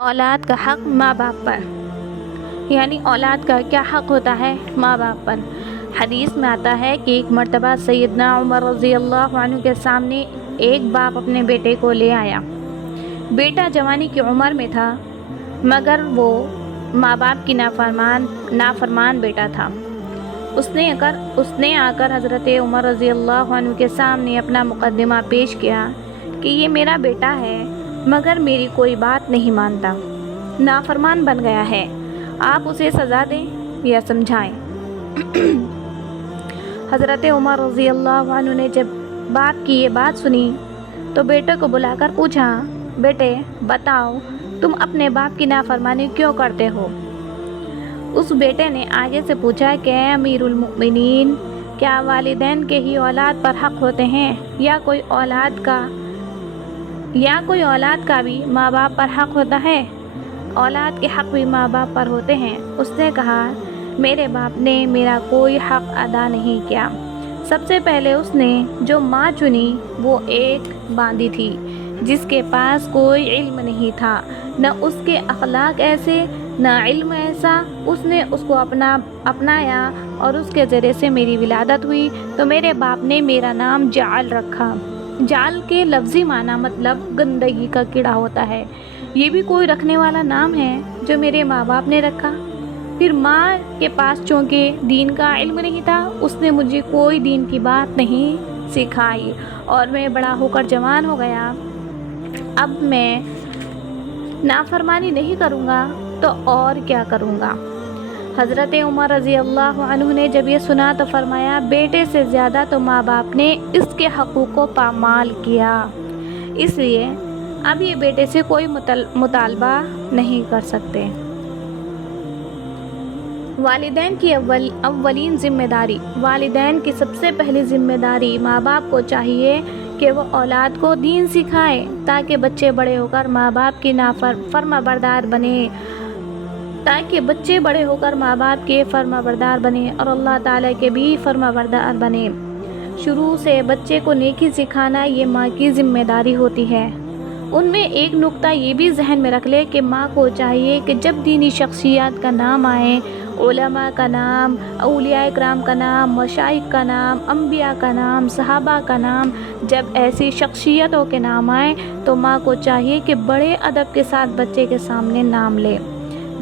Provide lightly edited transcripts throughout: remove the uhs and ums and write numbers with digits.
औलाद का हक़ माँ बाप पर, यानी औलाद का क्या हक़ होता है माँ बाप पर। हदीस में आता है कि एक मर्तबा सैयदना उमर रज़ी अल्लाह अन्हु के सामने एक बाप अपने बेटे को ले आया। बेटा जवानी की उम्र में था, मगर वो माँ बाप की नाफरमान बेटा था। उसने आकर हज़रत उमर रज़ी अल्लाह अन्हु के सामने अपना मुक़द्दिमा पेश किया कि ये मेरा बेटा है, मगर मेरी कोई बात नहीं मानता, नाफरमान बन गया है। आप उसे सज़ा दें या समझाएं। हज़रत उमर रज़ी अल्लाह अन्हु ने जब बाप की ये बात सुनी तो बेटे को बुलाकर पूछा, बेटे बताओ, तुम अपने बाप की नाफरमानी क्यों करते हो? उस बेटे ने आगे से पूछा कि अमीरुल मुमिनीन, क्या वालिदैन के ही औलाद पर हक़ होते हैं या कोई औलाद का भी माँ बाप पर हक़ होता है? औलाद के हक़ भी माँ बाप पर होते हैं। उसने कहा, मेरे बाप ने मेरा कोई हक़ अदा नहीं किया। सबसे पहले उसने जो माँ चुनी वो एक बांदी थी जिसके पास कोई इल्म नहीं था, न उसके अखलाक ऐसे न इल्म ऐसा। उसने उसको अपनाया और उसके ज़रिए से मेरी विलादत हुई तो मेरे बाप ने मेरा नाम जाल रखा। जाल के लफ्ज़ी माना मतलब गंदगी का कीड़ा होता है। ये भी कोई रखने वाला नाम है जो मेरे माँ बाप ने रखा। फिर माँ के पास चूँकि दीन का इल्म नहीं था, उसने मुझे कोई दीन की बात नहीं सिखाई और मैं बड़ा होकर जवान हो गया। अब मैं नाफरमानी नहीं करूँगा तो और क्या करूँगा? हज़रत उमर रज़ी अल्लाह अन्हु ने जब ये सुना तो फरमाया, बेटे से ज़्यादा तो माँ बाप ने इसके हक़ूक़ को पामाल किया, इसलिए अब ये बेटे से कोई मुतालबा नहीं कर सकते। वालिदैन की अव्वलीन ज़िम्मेदारी। वालिदैन की सबसे पहली ज़िम्मेदारी माँ बाप को चाहिए कि वो औलाद को दीन सिखाए ताकि बच्चे बड़े होकर माँ बाप की फर्माबरदार बने और अल्लाह ताला के भी फर्माबरदार बने। शुरू से बच्चे को नेकी सिखाना ये माँ की ज़िम्मेदारी होती है। उनमें एक नुक्ता ये भी जहन में रख ले कि माँ को चाहिए कि जब दीनी शख्सियत का नाम आए, उलमा का नाम, औलिया इकराम का नाम, मशाइख का नाम, अंबिया का नाम, सहाबा का नाम, जब ऐसी शख्सियतों के नाम आए तो माँ को चाहिए कि बड़े अदब के साथ बच्चे के सामने नाम ले।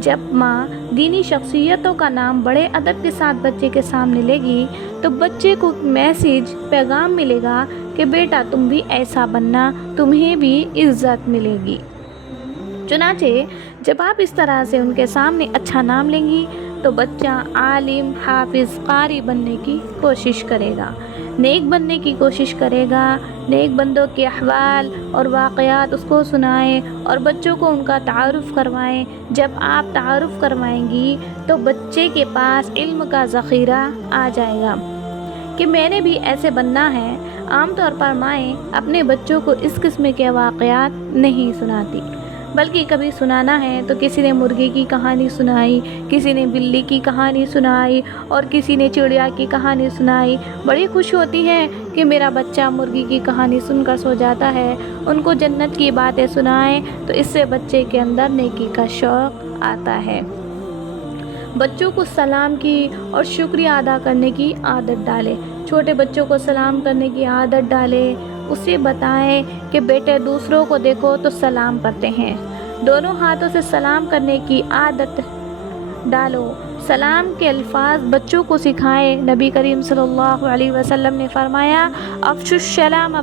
जब माँ दीनी शख्सियतों का नाम बड़े अदब के साथ बच्चे के सामने लेगी तो बच्चे को पैगाम मिलेगा कि बेटा तुम भी ऐसा बनना, तुम्हें भी इज़्ज़त मिलेगी। चुनाचे जब आप इस तरह से उनके सामने अच्छा नाम लेंगी तो बच्चा आलिम, हाफिज़, कारी बनने की कोशिश करेगा, नेक बनने की कोशिश करेगा। नेक बंदों के अहवाल और वाक़यात उसको सुनाएं और बच्चों को उनका तारुफ़ करवाएं। जब आप तारुफ़ करवाएंगी तो बच्चे के पास इल्म का ज़ख़ीरा आ जाएगा कि मैंने भी ऐसे बनना है। आमतौर पर माएँ अपने बच्चों को इस किस्म के वाक़यात नहीं सुनाती, बल्कि कभी सुनाना है तो किसी ने मुर्गी की कहानी सुनाई, किसी ने बिल्ली की कहानी सुनाई और किसी ने चिड़िया की कहानी सुनाई। बड़ी खुश होती है कि मेरा बच्चा मुर्गी की कहानी सुनकर सो जाता है। उनको जन्नत की बातें सुनाएं तो इससे बच्चे के अंदर नेकी का शौक़ आता है। बच्चों को सलाम की और शुक्रिया अदा करने की आदत डालें। छोटे बच्चों को सलाम करने की आदत डालें। उसे बताएं कि बेटे दूसरों को देखो तो सलाम करते हैं, दोनों हाथों से सलाम करने की आदत डालो। सलाम के अल्फाज बच्चों को सिखाएं। नबी करीम सल्लल्लाहु अलैहि वसल्लम ने फरमाया, अफ़शुस सलाम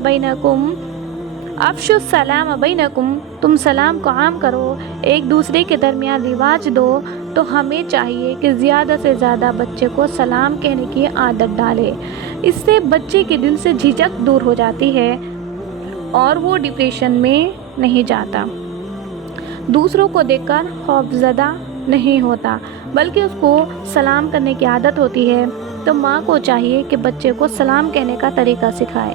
बैनकुम, तुम सलाम को आम करो, एक दूसरे के दरमियान रिवाज दो। तो हमें चाहिए कि ज़्यादा से ज़्यादा बच्चे को सलाम कहने की आदत डालें। इससे बच्चे के दिल से झिझक दूर हो जाती है और वो डिप्रेशन में नहीं जाता, दूसरों को देखकर खौफज़दा नहीं होता, बल्कि उसको सलाम करने की आदत होती है। तो माँ को चाहिए कि बच्चे को सलाम कहने का तरीका सिखाए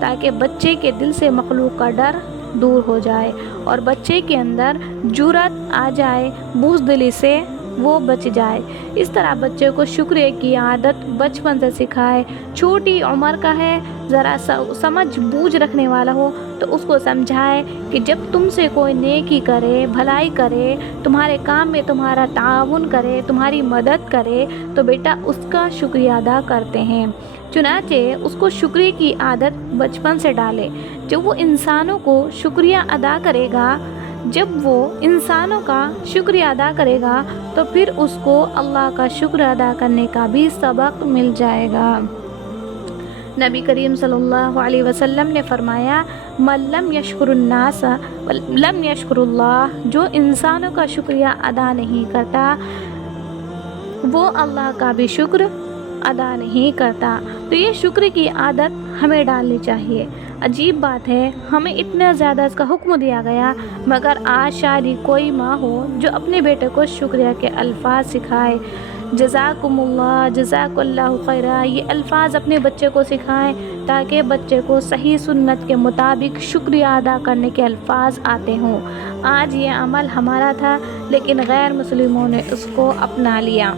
ताकि बच्चे के दिल से मखलूक का डर दूर हो जाए और बच्चे के अंदर जुर्रत आ जाए, बुज़दिली से وہ بچ جائے۔ اس طرح بچے کو شکریہ کی عادت بچپن سے سکھائے۔ چھوٹی عمر کا ہے، ذرا سمجھ بوجھ رکھنے والا ہو تو اس کو سمجھائے کہ جب تم سے کوئی نیکی کرے، بھلائی کرے، تمہارے کام میں تمہارا تعاون کرے، تمہاری مدد کرے تو بیٹا اس کا شکریہ ادا کرتے ہیں۔ چنانچہ اس کو شکریہ کی عادت بچپن سے ڈالے۔ جب وہ انسانوں کا شکریہ ادا کرے گا تو پھر اس کو اللہ کا شکر ادا کرنے کا بھی سبق مل جائے گا۔ نبی کریم صلی اللہ علیہ وسلم نے فرمایا، من لم یشکر الناس لم یشکر اللہ، جو انسانوں کا شکریہ ادا نہیں کرتا وہ اللہ کا بھی شکر ادا نہیں کرتا۔ تو یہ شکر کی عادت ہمیں ڈالنی چاہیے۔ عجیب بات ہے، ہمیں اتنا زیادہ اس کا حکم دیا گیا، مگر آج شاید کوئی ماں ہو جو اپنے بیٹے کو شکریہ کے الفاظ سکھائے۔ جزاکم اللہ، جزاک اللہ خیرہ، یہ الفاظ اپنے بچے کو سکھائیں تاکہ بچے کو صحیح سنت کے مطابق شکریہ ادا کرنے کے الفاظ آتے ہوں۔ آج یہ عمل ہمارا تھا لیکن غیر مسلموں نے اس کو اپنا لیا۔